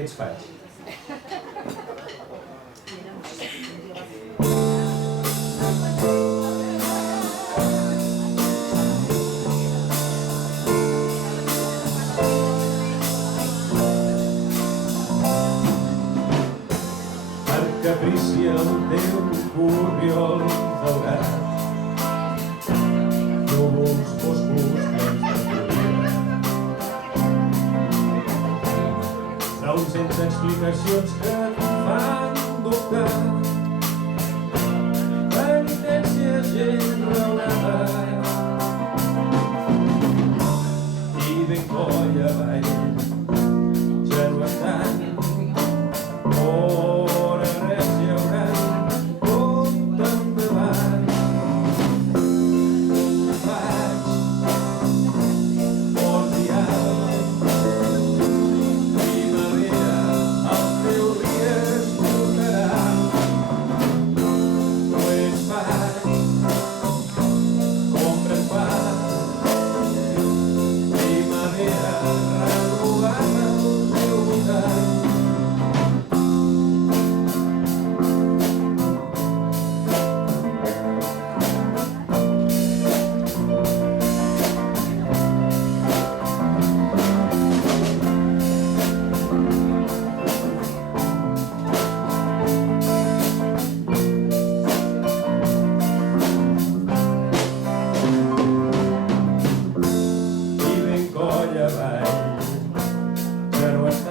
Què ets faig? Per caprici el teu corriol daurat, núvols foscos plens de pluja, raons sense explicacions que et fan dubtar, penitència gent raonada, i ben coll avall, ja no estan. Ja no està.